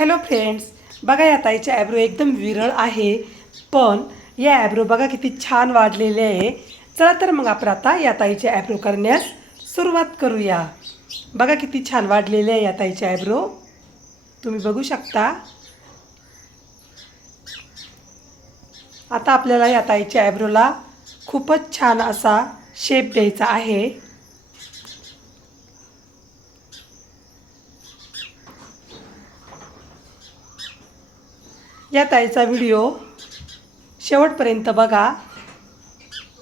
Hello friends, बघा या ताईचे Abro एकदम विरळ आहे, पण या ॲब्रो बघा किती छान वाढलेले आहे. चला तर मग आपण आता या ताईचे ॲब्रो करण्यास सुरुवात करूया. बघा किती छान वाढलेले आहे या ताईचे ॲब्रो, तुम्ही बघू शकता. आता आपल्याला या ताईच्या ॲब्रोला खूपच छान असा शेप द्यायचा आहे. या ताईचा व्हिडिओ शेवटपर्यंत बघा.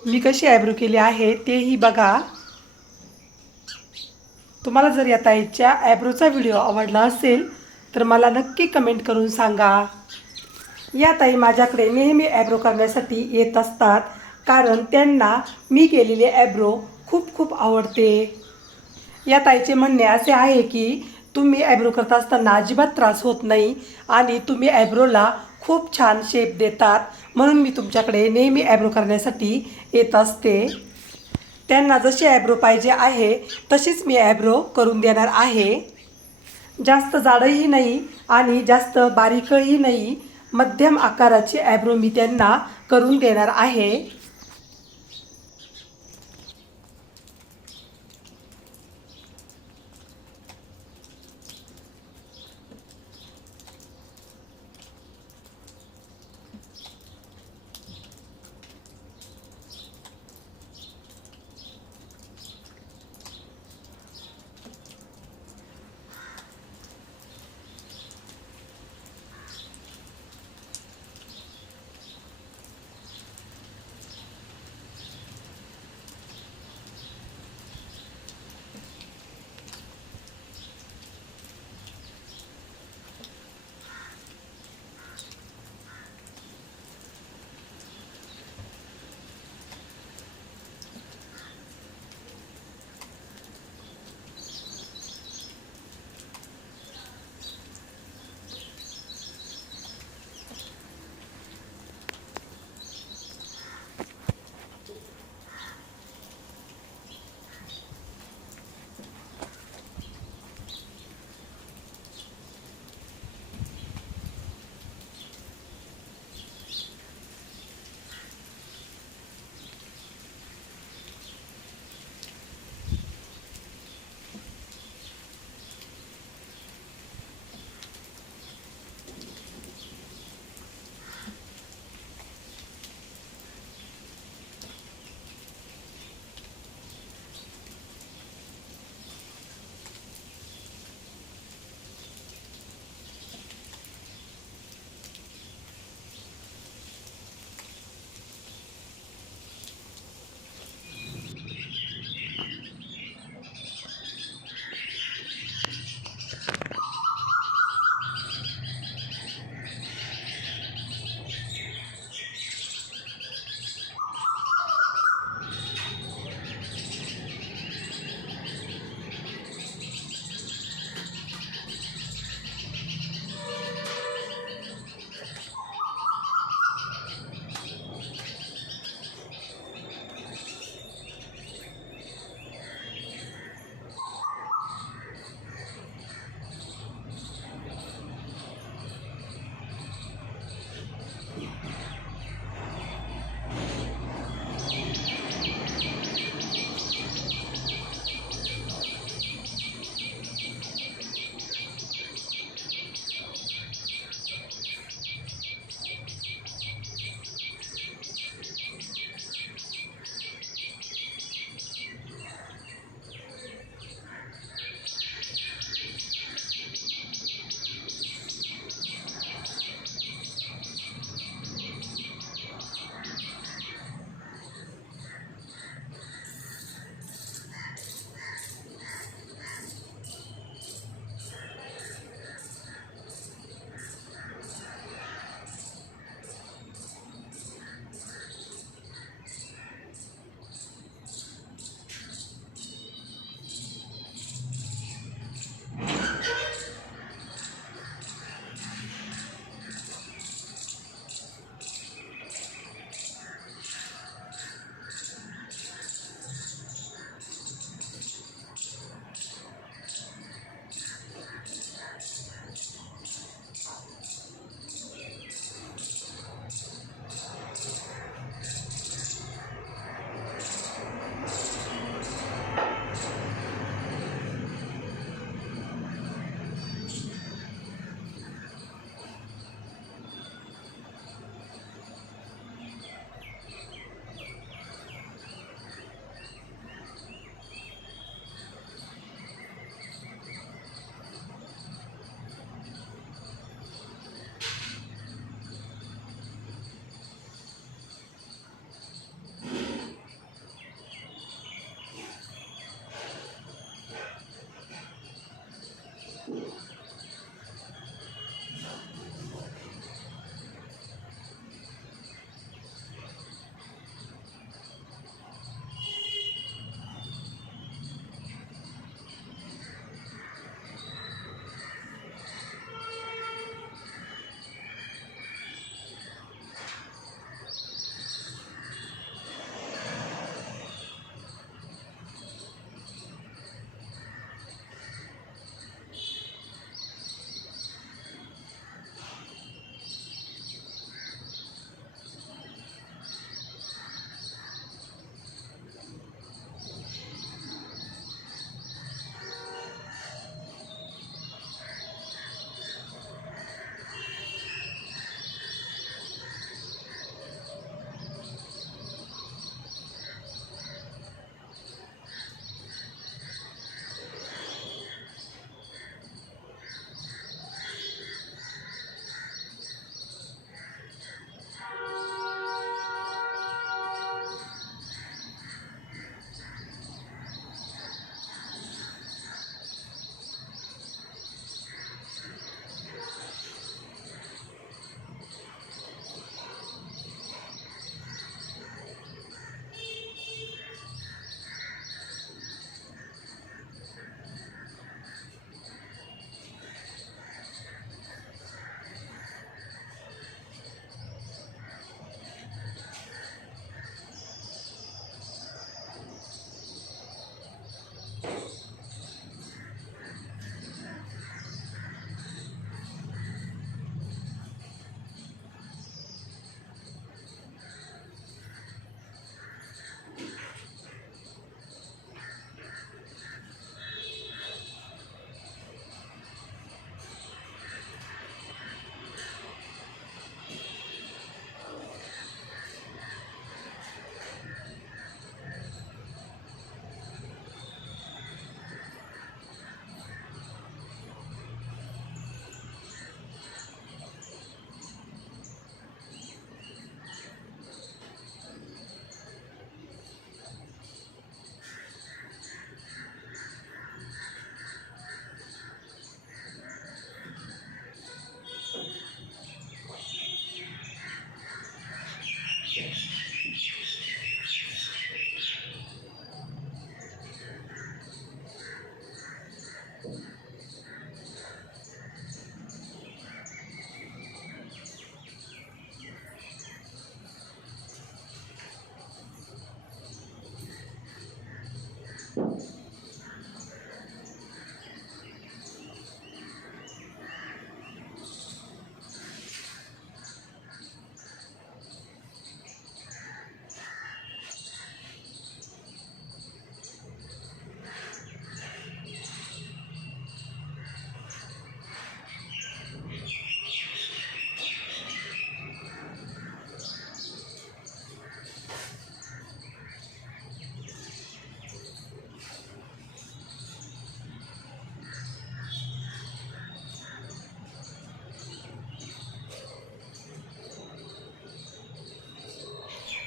मी कशी ॲब्रो केली आहे तेही बघा. तुम्हाला जर या ताईच्या ॲब्रोचा व्हिडिओ आवडला असेल तर मला नक्की कमेंट करून सांगा. या ताई माझ्याकडे नेहमी ॲब्रो करण्यासाठी येत असतात, कारण त्यांना मी केलेले ॲब्रो खूप खूप आवडते. या ताईचे म्हणणे असे आहे की तुम्ही ॲब्रो करत असताना अजिबात त्रास होत नाही आणि तुम्ही ॲब्रोला खूप छान शेप देतात, म्हणून मी तुमच्याकडे नेहमी ॲब्रो करण्यासाठी येत असते. त्यांना जशी ॲब्रो पाहिजे आहे तशीच मी ॲब्रो करून देणार आहे. जास्त जाडही नाही आणि जास्त बारीकही नाही, मध्यम आकाराची ॲब्रो मी त्यांना करून देणार आहे.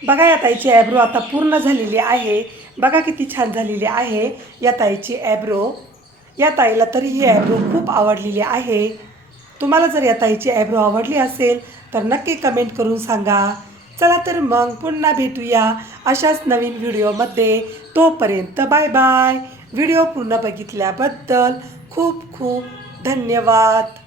बघा या ताईची ॲब्रो आता पूर्ण झालेली आहे. बघा किती छान झालेली आहे या ताईची ॲब्रो. या ताईला तरी ही ॲब्रो खूप आवडलेली आहे. तुम्हाला जर या ताईची ॲब्रो आवडली असेल तर नक्की कमेंट करून सांगा. चला तर मग पुन्हा भेटूया अशाच नवीन व्हिडिओमध्ये. तोपर्यंत बाय बाय. व्हिडिओ पूर्ण बघितल्याबद्दल खूप खूप धन्यवाद.